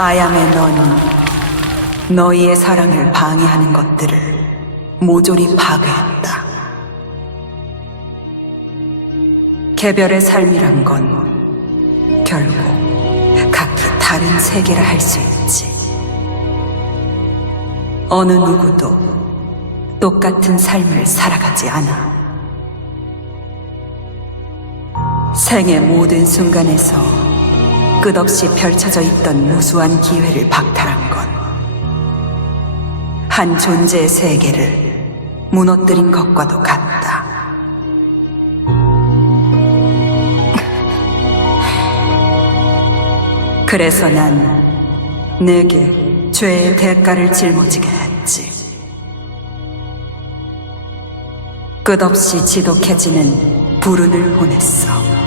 아얌의 넌 너희의 사랑을 방해하는 것들을 모조리 파괴했다. 개별의 삶이란 건 결국 각기 다른 세계라 할 수 있지. 어느 누구도 똑같은 삶을 살아가지 않아. 생의 모든 순간에서 끝없이 펼쳐져 있던 무수한 기회를 박탈한 건 한 존재의 세계를 무너뜨린 것과도 같다. 그래서 난 내게 죄의 대가를 짊어지게 했지. 끝없이 지독해지는 불운을 보냈어.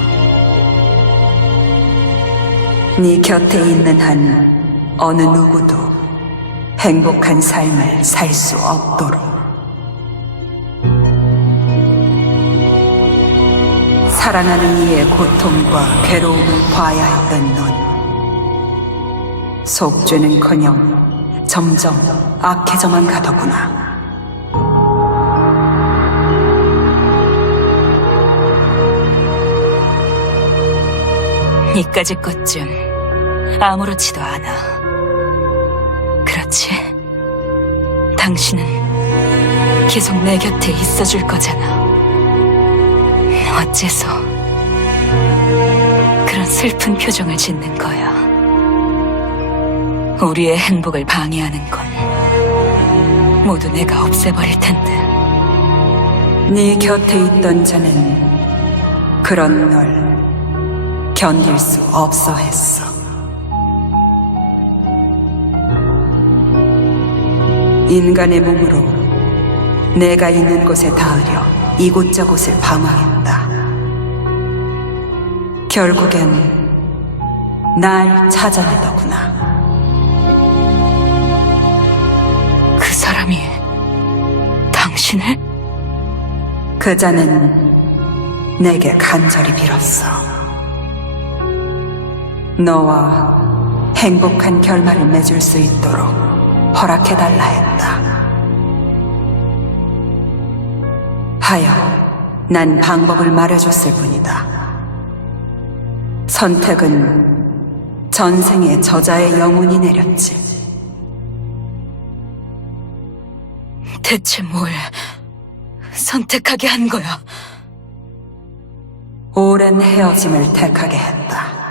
네 곁에 있는 한 어느 누구도 행복한 삶을 살 수 없도록. 사랑하는 이의 고통과 괴로움을 봐야 했던 넌. 속죄는커녕 점점 악해져만 가더구나. 이까짓 것쯤 아무렇지도 않아. 그렇지? 당신은 계속 내 곁에 있어줄 거잖아. 어째서 그런 슬픈 표정을 짓는 거야? 우리의 행복을 방해하는 건 모두 내가 없애버릴 텐데. 네 곁에 있던 자는 그런 널 견딜 수 없어 했어. 인간의 몸으로 내가 있는 곳에 닿으려 이곳저곳을 방황했다. 결국엔 날 찾아내더구나. 그 사람이 당신을? 그자는 내게 간절히 빌었어. 너와 행복한 결말을 맺을 수 있도록 허락해달라 했다. 하여 난 방법을 말해줬을 뿐이다. 선택은 전생의 저자의 영혼이 내렸지. 대체 뭘 선택하게 한 거야? 오랜 헤어짐을 택하게 했다.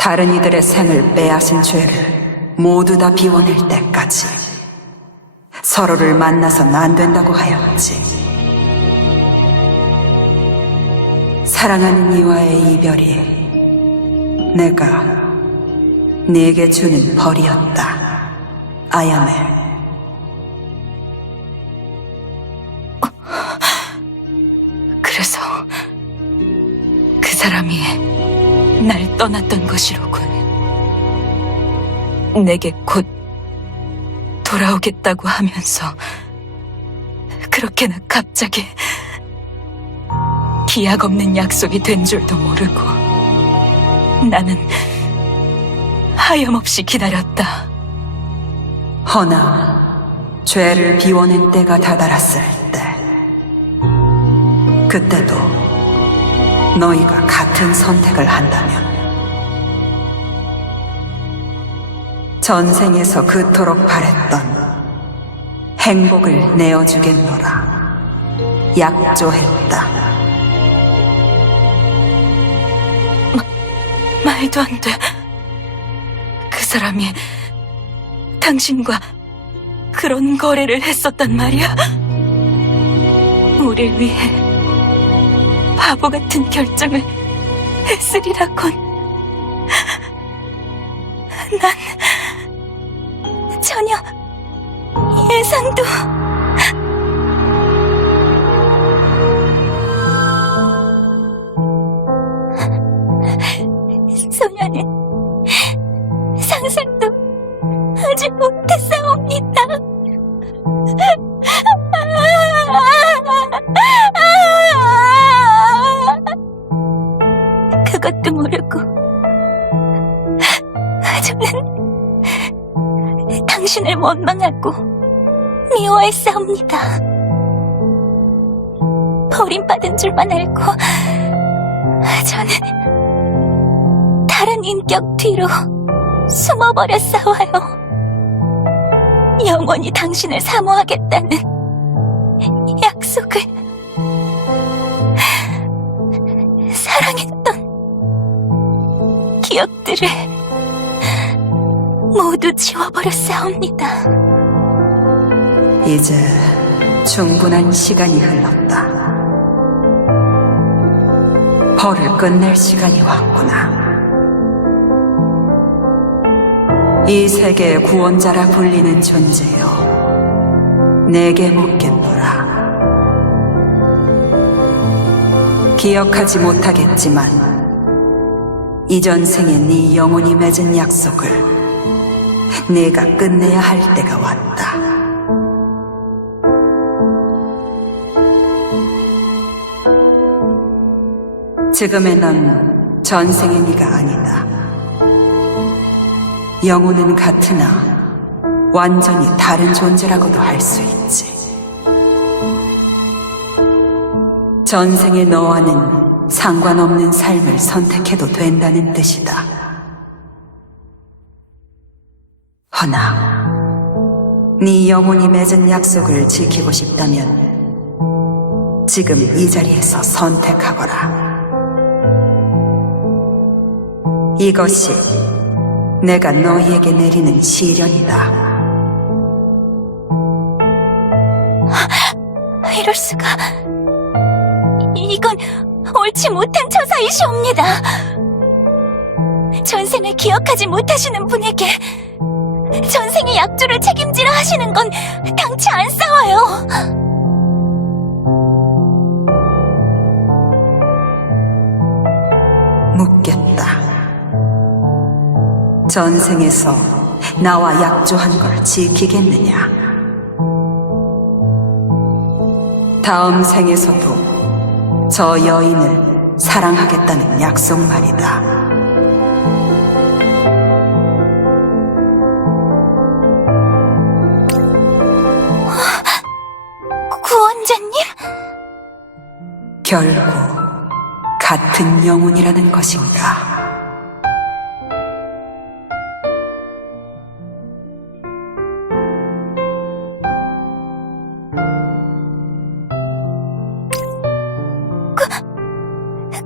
다른 이들의 생을 빼앗은 죄를 모두 다 비워낼 때까지 서로를 만나선 안 된다고 하였지. 사랑하는 이와의 이별이 내가 네게 주는 벌이었다. 아야멜. 떠났던 것이로군. 내게 곧 돌아오겠다고 하면서 그렇게나 갑자기 기약 없는 약속이 된 줄도 모르고 나는 하염없이 기다렸다. 허나 죄를 비워낸 때가 다다랐을 때 그때도 너희가 같은 선택을 한다면 전생에서 그토록 바랬던 행복을 내어주겠노라 약조했다 말도 안 돼. 그 사람이 당신과 그런 거래를 했었단 말이야? 우릴 위해 바보 같은 결정을 했으리라곤. 난 전혀 예상도. 소녀는 상상도 하지 못했사옵니다. 그것도 모르고 원망하고 미워했사옵니다. 버림받은 줄만 알고 저는 다른 인격 뒤로 숨어버렸사와요. 영원히 당신을 사모하겠다는 약속을 사랑했던 기억들을 모두 지워버렸사옵니다. 이제 충분한 시간이 흘렀다. 벌을 끝낼 시간이 왔구나. 이 세계의 구원자라 불리는 존재여, 내게 묻겠노라. 기억하지 못하겠지만, 이전 생에 네 영혼이 맺은 약속을 내가 끝내야 할 때가 왔다. 지금의 넌 전생의 네가 아니다. 영혼은 같으나 완전히 다른 존재라고도 할 수 있지. 전생의 너와는 상관없는 삶을 선택해도 된다는 뜻이다. 허나, 네 영혼이 맺은 약속을 지키고 싶다면 지금 이 자리에서 선택하거라. 이것이 내가 너희에게 내리는 시련이다. 이럴 수가. 이건 옳지 못한 처사이시옵니다. 전생을 기억하지 못하시는 분에게 전생의 약조를 책임지라 하시는 건 당치 않사와요. 묻겠다. 전생에서 나와 약조한 걸 지키겠느냐? 다음 생에서도 저 여인을 사랑하겠다는 약속 말이다. 결국 같은 영혼이라는 것인가?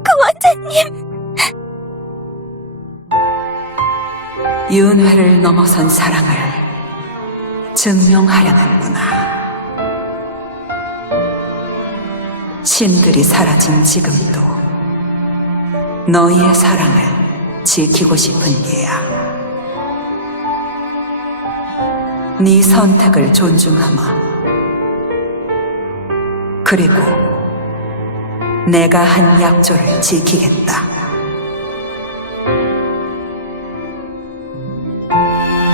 구원자님? 윤회를 넘어선 사랑을 증명하려는구나. 신들이 사라진 지금도 너희의 사랑을 지키고 싶은 게야. 네 선택을 존중하마. 그리고 내가 한 약조를 지키겠다.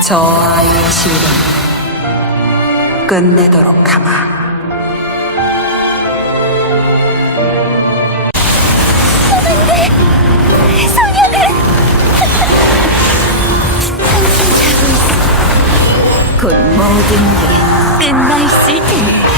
저 아이의 시련을 끝내도록 하마. 한숨 자고 있어. 곧 모든 게 끝나 있을 테니.